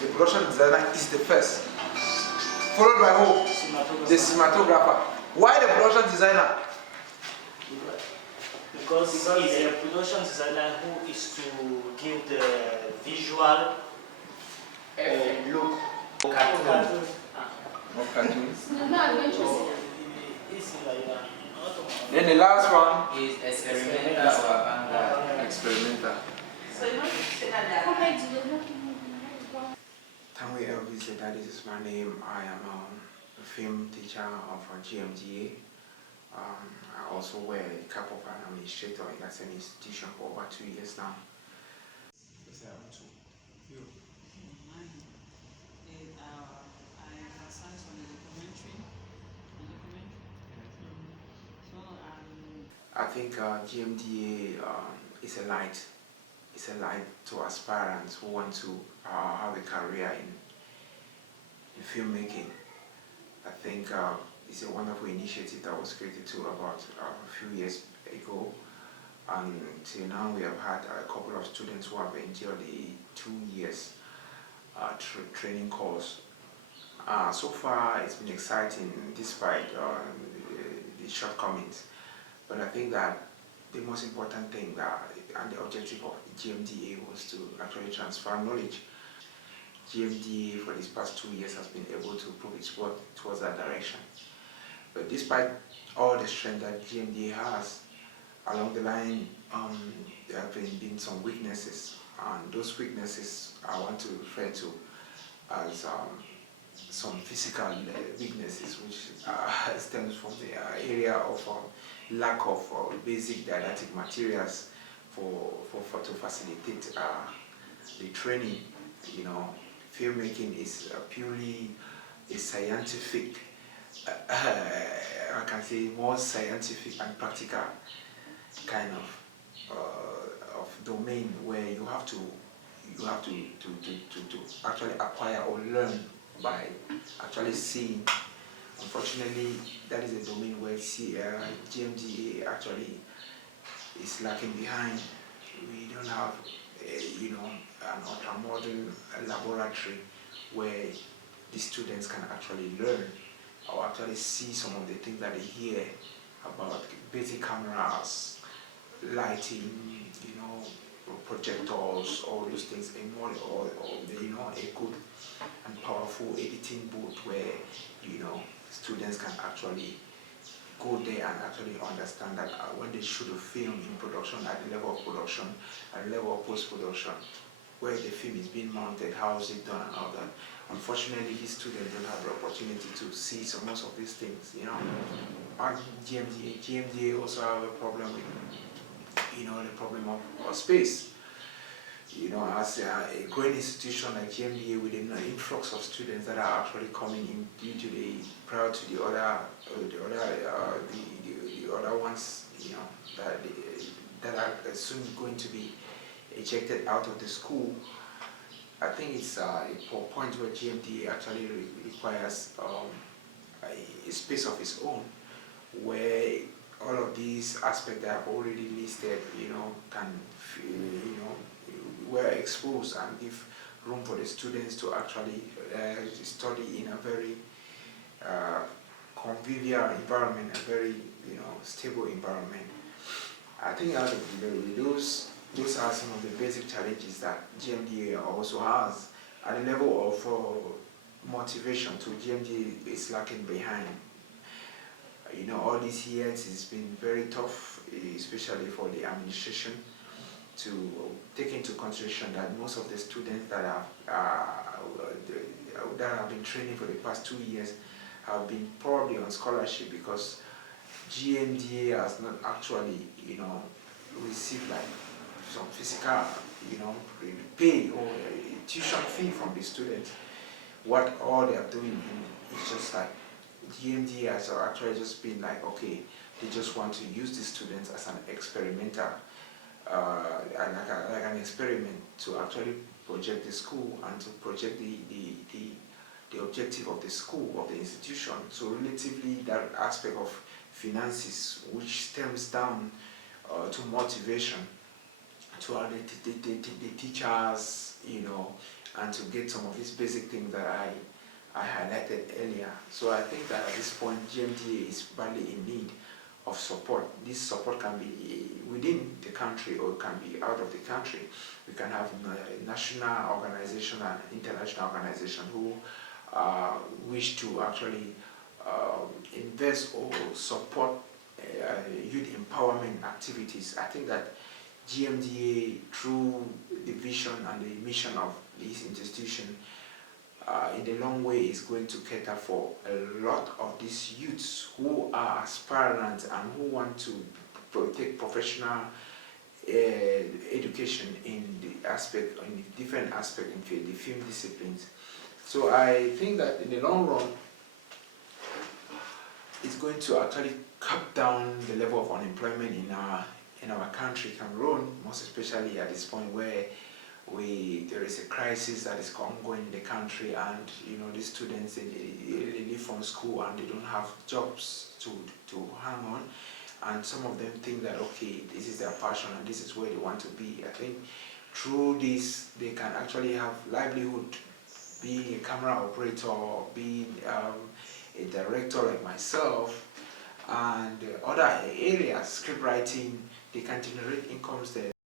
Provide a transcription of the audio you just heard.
The production designer is the first. Followed by who? The cinematographer. Why the production designer? Because it's a production designer who is to give the visual look. Cartoons. More cartoons. Then the last one is experimental or avant-garde. Experimental. TANWIE Elvis, Dadis is my name. I am a film teacher of GMDA. I also wear the cap of an administrator in that same institution for over 2 years now. I think GMDA is a light. It's a light to aspirants who want to have a career in filmmaking. I think it's a wonderful initiative that was created about a few years ago. And till now we have had a couple of students who have endured the 2 years training course. So far it's been exciting despite the shortcomings. But I think that the most important thing and the objective of GMDA was to actually transfer knowledge. GMDA for these past 2 years has been able to prove its worth towards that direction. But despite all the strength that GMDA has, along the line there have been some weaknesses, and those weaknesses I want to refer to as some physical weaknesses, which stems from the area of lack of basic didactic materials to facilitate the training. You know, filmmaking is purely a scientific, I can say more scientific and practical kind of domain where you have to actually acquire or learn by actually seeing. Unfortunately, that is a domain where GMDA actually is lacking behind. We don't have an ultra-modern laboratory where the students can actually learn or actually see some of the things that they hear about basic cameras, lighting, projectors, all those things, or a good and powerful editing booth where students can actually go there and actually understand that when they shoot a film in production, at the level of production, at the level of post-production, where the film is being mounted, how is it done and all that. Unfortunately, these students don't have the opportunity to see most of these things, And GMDA also have a problem with, the problem of space. As a growing institution like GMDA with an influx of students that are actually coming in due to the other ones, that are soon going to be ejected out of the school. I think it's a point where GMDA actually requires a space of its own, where all of these aspects that I've already listed, can, were exposed and give room for the students to actually study in a very convivial environment, a very stable environment. I think those are some of the basic challenges that GMDA also has. At the level of motivation to GMDA is lacking behind. All these years it's been very tough, especially for the administration, to take into consideration that most of the students that have been training for the past 2 years have been probably on scholarship, because GMDA has not actually, received like some physical, pay or a tuition fee from the students. What all they are doing is just like GMDA has actually just been like, okay, they just want to use the students as an experimental, like an experiment to actually project the school and to project the objective of the school, of the institution. So relatively that aspect of finances, which stems down to motivation, to the teachers, and to get some of these basic things that I highlighted earlier. So I think that at this point GMDA is badly in need of support. This support can be within the country or it can be out of the country. We can have a national organization and international organization who wish to actually invest or support youth empowerment activities. I think that GMDA, through the vision and the mission of this institution, in the long way is going to cater for a lot of these youths who are aspirants and who want to take professional education in the aspect, in the different aspect in the film disciplines. So I think that in the long run, it's going to actually cut down the level of unemployment in our country, Cameroon, most especially at this point where there is a crisis that is ongoing in the country, and the students they leave from school and they don't have jobs to hang on, and some of them think that okay, this is their passion and this is where they want to be. I think through this they can actually have livelihood, being a camera operator, being a director like myself, and other areas, script writing. They can generate incomes there.